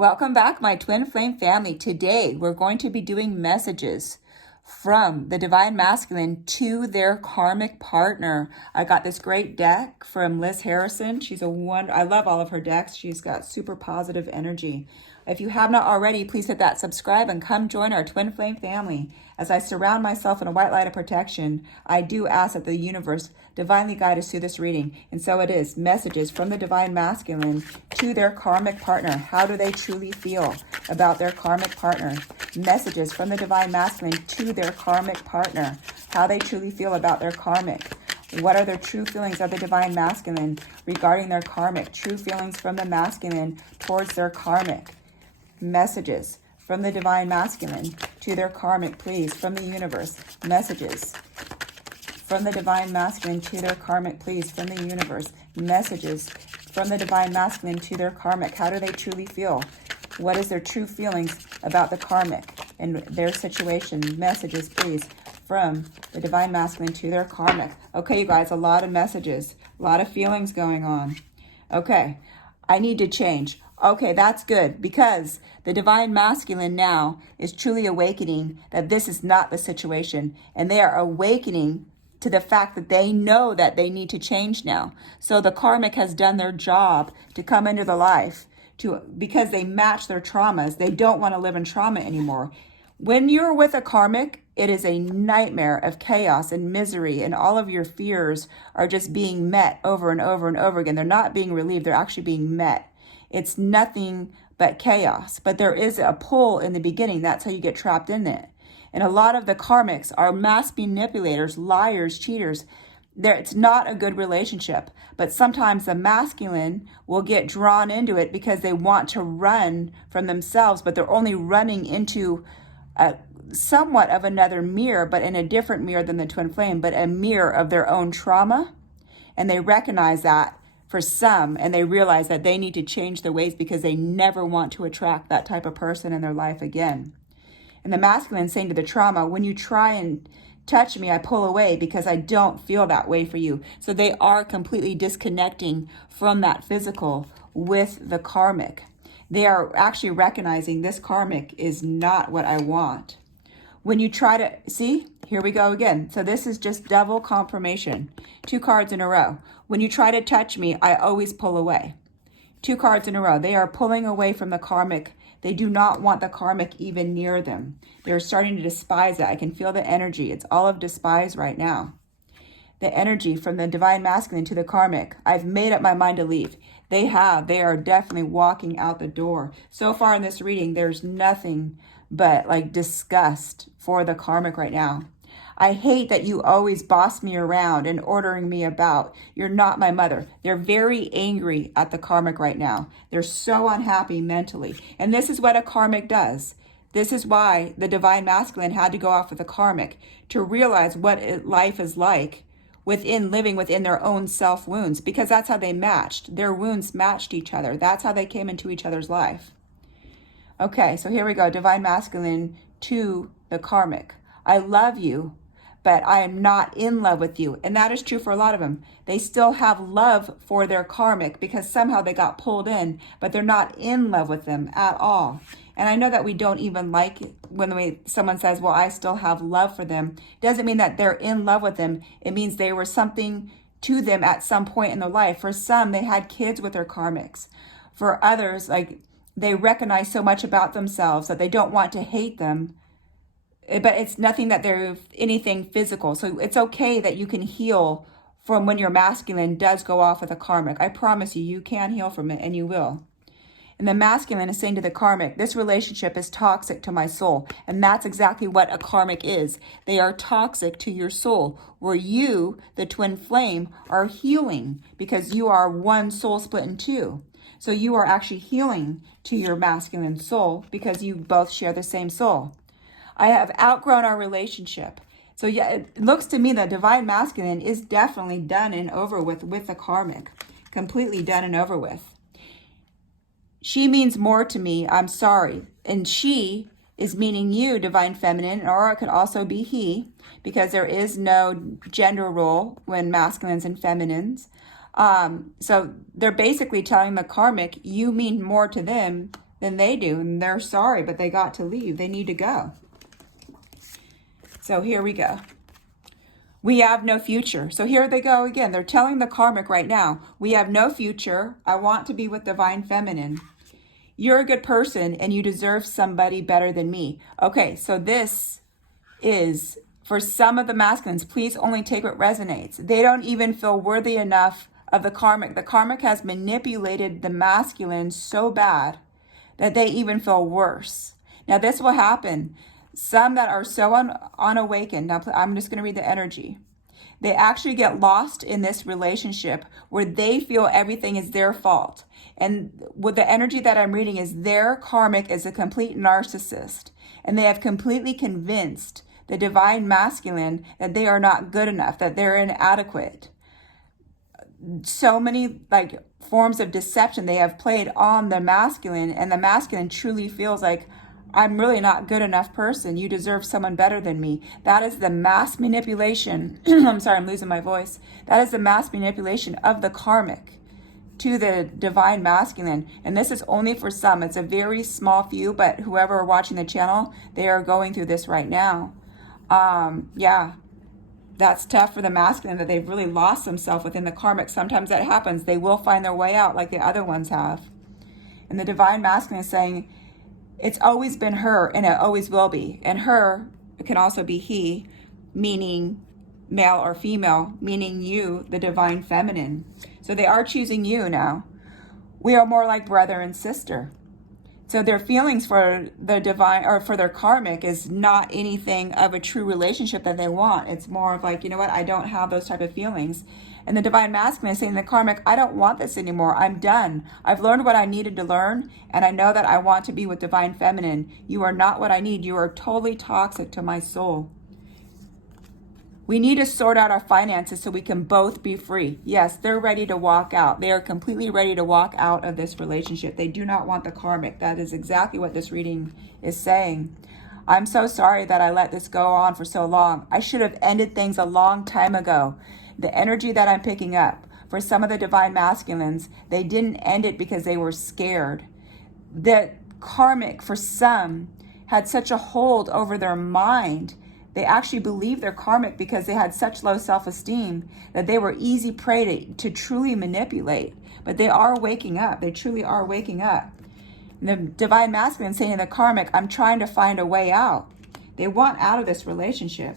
Welcome back, my twin flame family. Today, we're going to be doing messages from the divine masculine to their karmic partner. I got this great deck from Liz Harrison. She's a wonder. I love all of her decks. She's got super positive energy. If you have not already, please hit that subscribe and come join our twin flame family. As I surround myself in a white light of protection, I do ask that the universe divinely guide us through this reading. And so it is. Messages from the divine masculine to their karmic partner. How do they truly feel about their karmic partner? Messages from the divine masculine to their karmic partner. How they truly feel about their karmic. What are their true feelings of the divine masculine regarding their karmic? True feelings from the masculine towards their karmic. Messages from the divine masculine to their karmic, please, from the universe. Messages from the divine masculine to their karmic, please, from the universe. Messages from the divine masculine to their karmic. How do they truly feel? What is their true feelings about the karmic and their situation? Messages, please, from the divine masculine to their karmic. Okay, you guys, a lot of messages, a lot of feelings going on. Okay, I need to change. Okay, that's good, because the divine masculine now is truly awakening that this is not the situation, and they are awakening to the fact that they know that they need to change now. So the karmic has done their job to come into the life because they match their traumas. They don't want to live in trauma anymore. When you're with a karmic, it is a nightmare of chaos and misery, and all of your fears are just being met over and over and over again. They're not being relieved, they're actually being met. It's nothing but chaos, but there is a pull in the beginning. That's how you get trapped in it. And a lot of the karmics are mass manipulators, liars, cheaters. It's not a good relationship, but sometimes the masculine will get drawn into it because they want to run from themselves, but they're only running into somewhat of another mirror, but in a different mirror than the twin flame, but a mirror of their own trauma. And they recognize that for some, and they realize that they need to change their ways because they never want to attract that type of person in their life again. And the masculine saying to the trauma, when you try and touch me, I pull away because I don't feel that way for you. So they are completely disconnecting from that physical with the karmic. They are actually recognizing this karmic is not what I want. When you try to, see, here we go again. So this is just double confirmation. 2 cards in a row. When you try to touch me, I always pull away. 2 cards in a row. They are pulling away from the karmic. They do not want the karmic even near them. They're starting to despise it. I can feel the energy. It's all of despise right now. The energy from the divine masculine to the karmic. I've made up my mind to leave. They have. They are definitely walking out the door. So far in this reading, there's nothing but like disgust for the karmic right now. I hate that you always boss me around and ordering me about. You're not my mother. They're very angry at the karmic right now. They're so unhappy mentally. And this is what a karmic does. This is why the divine masculine had to go off with the karmic, to realize what life is like living within their own self wounds, because that's how they matched. Their wounds matched each other. That's how they came into each other's life. Okay, so here we go. Divine masculine to the karmic. I love you, but I am not in love with you. And that is true for a lot of them. They still have love for their karmic because somehow they got pulled in, but they're not in love with them at all. And I know that we don't even like it when someone says, well, I still have love for them. It doesn't mean that they're in love with them. It means they were something to them at some point in their life. For some, they had kids with their karmics. For others, like they recognize so much about themselves that they don't want to hate them. But it's nothing that they're anything physical. So it's okay that you can heal from when your masculine does go off with a karmic. I promise you, you can heal from it, and you will. And the masculine is saying to the karmic, this relationship is toxic to my soul. And that's exactly what a karmic is. They are toxic to your soul, where you, the twin flame, are healing because you are one soul split in 2. So you are actually healing to your masculine soul because you both share the same soul. I have outgrown our relationship. So yeah, it looks to me that divine masculine is definitely done and over with the karmic. Completely done and over with. She means more to me. I'm sorry. And she is meaning you, divine feminine, or it could also be he, because there is no gender role when masculines and feminines. So they're basically telling the karmic, you mean more to them than they do. And they're sorry, but they got to leave. They need to go. So here we go. We have no future. So here they go again. They're telling the karmic right now, we have no future. I want to be with divine feminine. You're a good person and you deserve somebody better than me. Okay, so this is for some of the masculines. Please only take what resonates. They don't even feel worthy enough of the karmic. The karmic has manipulated the masculine so bad that they even feel worse. Now this will happen. Some that are so unawakened. Now I'm just going to read the energy. They actually get lost in this relationship where they feel everything is their fault. And with the energy that I'm reading is their karmic is a complete narcissist. And they have completely convinced the divine masculine that they are not good enough, that they're inadequate. So many forms of deception they have played on the masculine, and the masculine truly feels like, I'm really not good enough person. You deserve someone better than me. That is the mass manipulation. I'm sorry, I'm losing my voice. That is the mass manipulation of the karmic to the divine masculine. And this is only for some. It's a very small few, but whoever are watching the channel, they are going through this right now. Yeah, that's tough for the masculine that they've really lost themselves within the karmic. Sometimes that happens. They will find their way out like the other ones have. And the divine masculine is saying, it's always been her and it always will be. And her, it can also be he, meaning male or female, meaning you, the divine feminine. So they are choosing you now. We are more like brother and sister. So their feelings for the divine or for their karmic is not anything of a true relationship that they want. It's more of like, you know what, I don't have those type of feelings. And the divine masculine is saying to the karmic, I don't want this anymore. I'm done. I've learned what I needed to learn, and I know that I want to be with divine feminine. You are not what I need. You are totally toxic to my soul. We need to sort out our finances so we can both be free. Yes, they're ready to walk out. They are completely ready to walk out of this relationship. They do not want the karmic. That is exactly what this reading is saying. I'm so sorry that I let this go on for so long. I should have ended things a long time ago. The energy that I'm picking up for some of the divine masculines, they didn't end it because they were scared. The karmic, for some, had such a hold over their mind. They actually believed their karmic because they had such low self-esteem that they were easy prey to truly manipulate. But they are waking up. They truly are waking up. And the divine masculine saying to the karmic, I'm trying to find a way out. They want out of this relationship.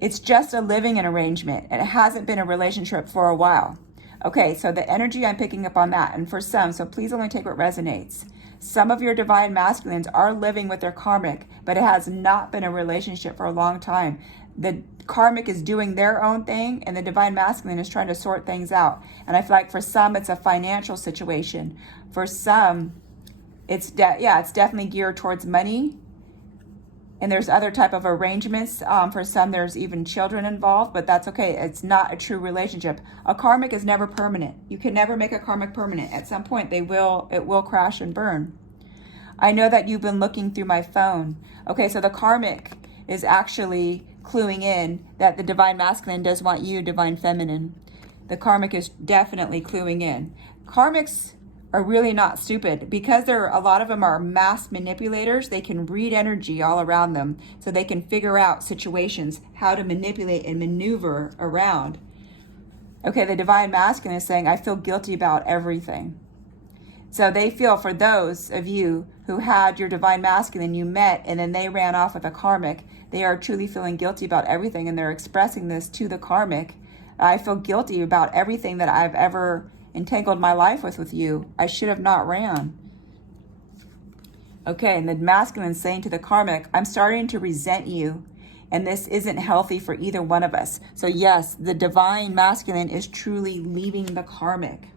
It's just a living arrangement, and it hasn't been a relationship for a while. Okay, so the energy I'm picking up on that, and for some, so please only take what resonates. Some of your divine masculines are living with their karmic, but it has not been a relationship for a long time. The karmic is doing their own thing, and the divine masculine is trying to sort things out. And I feel like for some, it's a financial situation. For some, it's definitely geared towards money. And there's other type of arrangements. For some, there's even children involved, but that's okay. It's not a true relationship. A karmic is never permanent. You can never make a karmic permanent. At some point, it will crash and burn. I know that you've been looking through my phone. Okay, so the karmic is actually cluing in that the divine masculine does want you, divine feminine. The karmic is definitely cluing in. Karmics are really not stupid because a lot of them are mass manipulators. They can read energy all around them, so they can figure out situations, how to manipulate and maneuver around. Okay, the divine masculine is saying, I feel guilty about everything. So they feel, for those of you who had your divine masculine, you met and then they ran off with a karmic, they are truly feeling guilty about everything, and they're expressing this to the karmic. I feel guilty about everything that I've ever entangled my life with you. I should have not ran. Okay, and the masculine saying to the karmic, I'm starting to resent you, and this isn't healthy for either one of us. So yes, the divine masculine is truly leaving the karmic.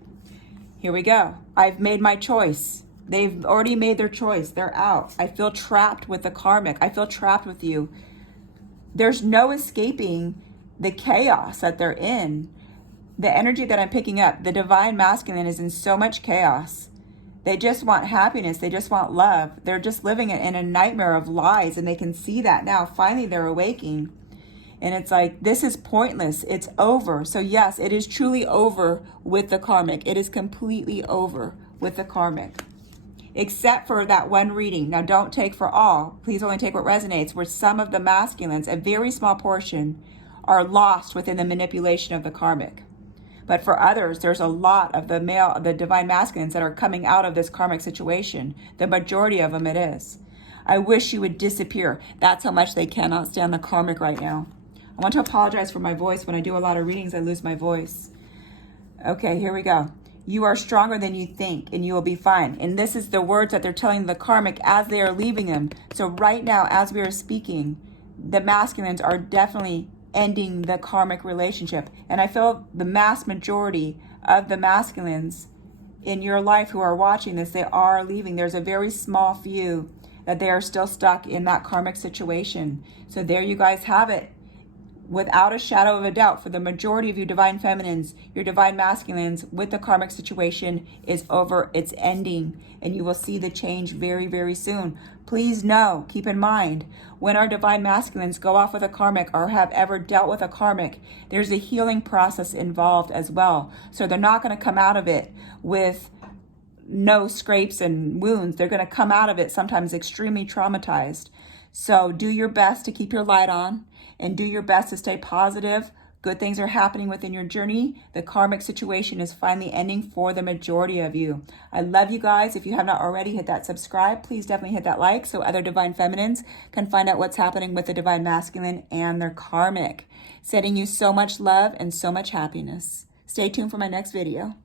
Here we go. I've made my choice. They've already made their choice. They're out. I feel trapped with the karmic. I feel trapped with you. There's no escaping the chaos that they're in. The energy that I'm picking up, the divine masculine is in so much chaos. They just want happiness. They just want love. They're just living in a nightmare of lies, and they can see that now. Finally, they're awaking. And it's like, this is pointless. It's over. So yes, it is truly over with the karmic. It is completely over with the karmic. except for that one reading. Now, don't take for all. Please only take what resonates, where some of the masculines, a very small portion, are lost within the manipulation of the karmic. But for others, there's a lot of the divine masculines that are coming out of this karmic situation. The majority of them it is. I wish you would disappear. That's how much they cannot stand the karmic right now. I want to apologize for my voice. When I do a lot of readings, I lose my voice. Okay, here we go. You are stronger than you think, and you will be fine. And this is the words that they're telling the karmic as they are leaving them. So right now, as we are speaking, the masculines are definitely ending the karmic relationship. And I feel the mass majority of the masculines in your life who are watching this, they are leaving. There's a very small few that they are still stuck in that karmic situation. So there you guys have it. Without a shadow of a doubt, for the majority of you divine feminines, your divine masculines with the karmic situation is over. It's ending, and you will see the change very, very soon. Please know, keep in mind, when our divine masculines go off with a karmic or have ever dealt with a karmic, there's a healing process involved as well. So they're not going to come out of it with no scrapes and wounds. They're going to come out of it sometimes extremely traumatized. So do your best to keep your light on and do your best to stay positive. Good things are happening within your journey. The karmic situation is finally ending for the majority of you. I love you guys. If you have not already, hit that subscribe. Please definitely hit that like so other divine feminines can find out what's happening with the divine masculine and their karmic. Sending you so much love and so much happiness. Stay tuned for my next video.